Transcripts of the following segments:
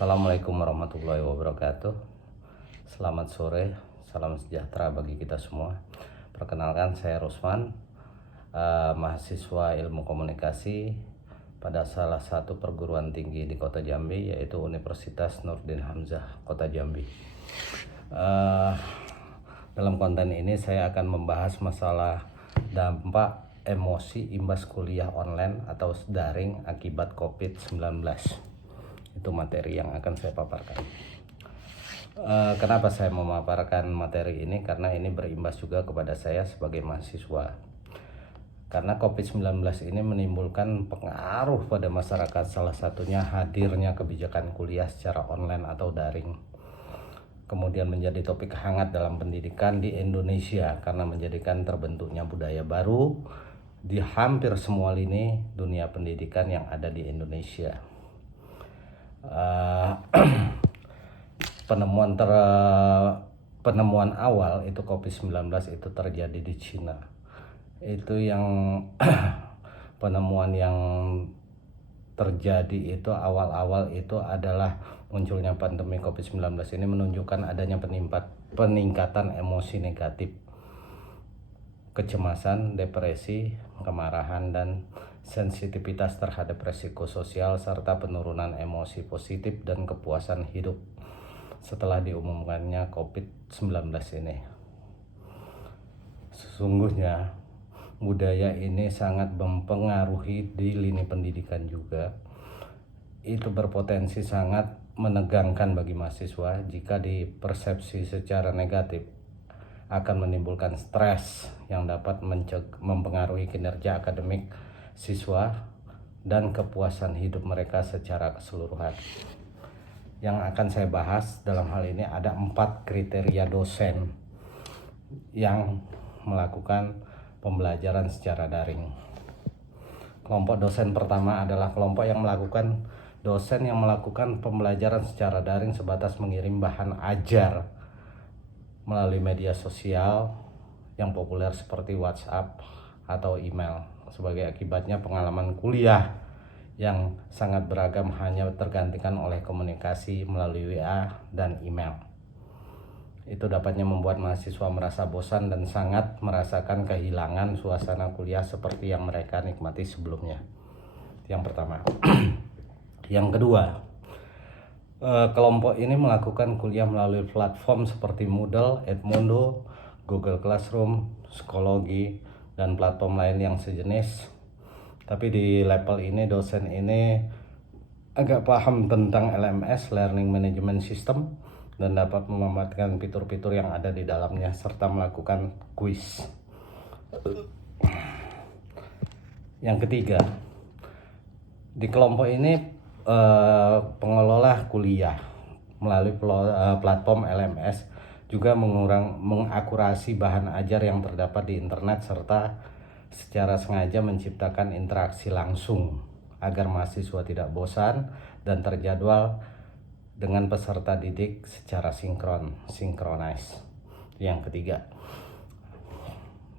Assalamualaikum warahmatullahi wabarakatuh. Selamat sore, salam sejahtera bagi kita semua. Perkenalkan, saya Rusman, mahasiswa ilmu komunikasi pada salah satu perguruan tinggi di Kota Jambi, yaitu Universitas Nurdin Hamzah Kota Jambi. Dalam konten ini saya akan membahas masalah dampak emosi imbas kuliah online atau daring akibat COVID-19. Itu materi yang akan saya paparkan. Kenapa saya memaparkan materi ini? Karena ini berimbas juga kepada saya sebagai mahasiswa. Karena COVID-19 ini menimbulkan pengaruh pada masyarakat, salah satunya hadirnya kebijakan kuliah secara online atau daring. Kemudian menjadi topik hangat dalam pendidikan di Indonesia karena menjadikan terbentuknya budaya baru di hampir semua lini dunia pendidikan yang ada di Indonesia. Penemuan awal itu COVID-19 itu terjadi di Cina. Itu yang penemuan yang terjadi itu awal-awal itu adalah munculnya pandemi COVID-19 ini menunjukkan adanya peningkatan emosi negatif, kecemasan, depresi, kemarahan, dan sensitivitas terhadap resiko sosial serta penurunan emosi positif dan kepuasan hidup setelah diumumkannya COVID-19 ini. Sesungguhnya budaya ini sangat mempengaruhi di lini pendidikan juga. Itu berpotensi sangat menegangkan bagi mahasiswa jika dipersepsi secara negatif, akan menimbulkan stres yang dapat mempengaruhi kinerja akademik siswa dan kepuasan hidup mereka secara keseluruhan. Yang akan saya bahas dalam hal ini ada 4 kriteria dosen yang melakukan pembelajaran secara daring. Kelompok dosen pertama adalah kelompok yang melakukan pembelajaran secara daring sebatas mengirim bahan ajar melalui media sosial yang populer seperti WhatsApp atau email. Sebagai akibatnya pengalaman kuliah yang sangat beragam hanya tergantikan oleh komunikasi melalui WA dan email. Itu dapatnya membuat mahasiswa merasa bosan dan sangat merasakan kehilangan suasana kuliah seperti yang mereka nikmati sebelumnya. Yang pertama. Yang kedua, kelompok ini melakukan kuliah melalui platform seperti Moodle, Edmodo, Google Classroom, Psikologi, dan platform lain yang sejenis. Tapi di level ini dosen ini agak paham tentang LMS, Learning Management System, dan dapat memanfaatkan fitur-fitur yang ada di dalamnya serta melakukan kuis. Yang ketiga, di kelompok ini pengelola kuliah melalui platform LMS juga mengakurasi bahan ajar yang terdapat di internet serta secara sengaja menciptakan interaksi langsung agar mahasiswa tidak bosan dan terjadwal dengan peserta didik secara sinkronis. Yang ketiga.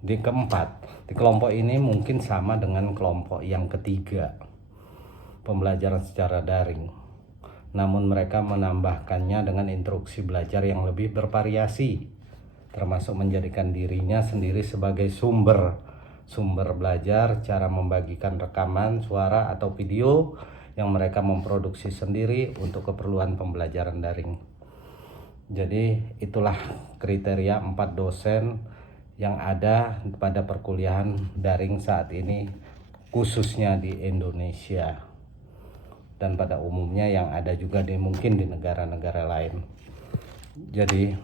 Di keempat, di kelompok ini mungkin sama dengan kelompok yang ketiga, pembelajaran secara daring. Namun mereka menambahkannya dengan instruksi belajar yang lebih bervariasi, termasuk menjadikan dirinya sendiri sebagai sumber belajar, cara membagikan rekaman suara atau video yang mereka memproduksi sendiri untuk keperluan pembelajaran daring. Jadi itulah kriteria 4 dosen yang ada pada perkuliahan daring saat ini, khususnya di Indonesia dan pada umumnya yang ada juga mungkin di negara-negara lain. Jadi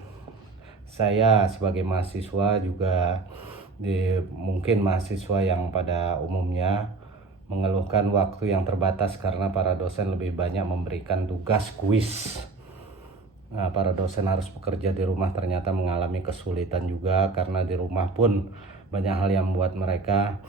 saya sebagai mahasiswa juga mungkin mahasiswa yang pada umumnya mengeluhkan waktu yang terbatas karena para dosen lebih banyak memberikan tugas kuis. Para dosen harus bekerja di rumah ternyata mengalami kesulitan juga karena di rumah pun banyak hal yang membuat mereka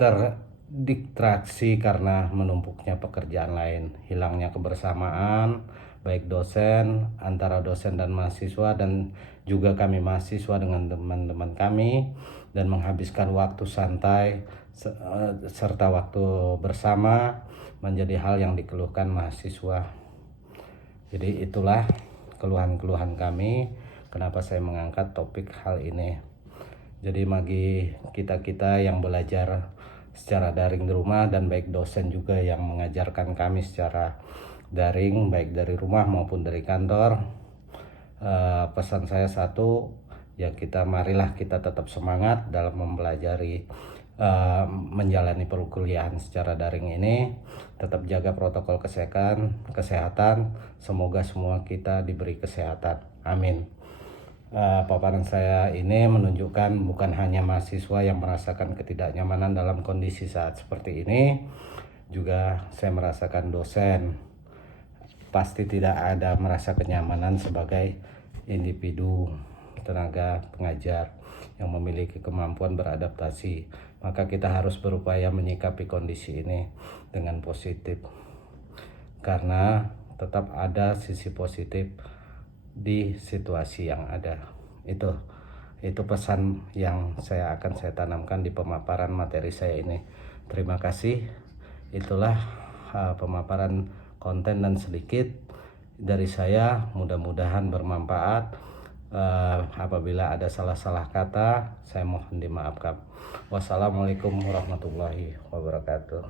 terdistraksi karena menumpuknya pekerjaan lain, hilangnya kebersamaan baik dosen, antara dosen dan mahasiswa, dan juga kami mahasiswa dengan teman-teman kami, dan menghabiskan waktu santai serta waktu bersama menjadi hal yang dikeluhkan mahasiswa. Jadi itulah keluhan-keluhan kami, kenapa saya mengangkat topik hal ini. Jadi bagi kita-kita yang belajar secara daring di rumah, dan baik dosen juga yang mengajarkan kami secara daring baik dari rumah maupun dari kantor, pesan saya satu, ya marilah kita tetap semangat dalam mempelajari, menjalani perkuliahan secara daring ini. Tetap jaga protokol kesehatan. Semoga semua kita diberi kesehatan, amin. Paparan saya ini menunjukkan bukan hanya mahasiswa yang merasakan ketidaknyamanan dalam kondisi saat seperti ini, juga saya merasakan dosen pasti tidak ada merasa kenyamanan sebagai individu tenaga pengajar yang memiliki kemampuan beradaptasi. Maka kita harus berupaya menyikapi kondisi ini dengan positif, karena tetap ada sisi positif di situasi yang ada. Itu pesan yang saya tanamkan di pemaparan materi saya ini. Terima kasih. Itulah pemaparan konten dan sedikit dari saya, mudah-mudahan bermanfaat. Apabila ada salah-salah kata, saya mohon dimaafkan. Wassalamualaikum warahmatullahi wabarakatuh.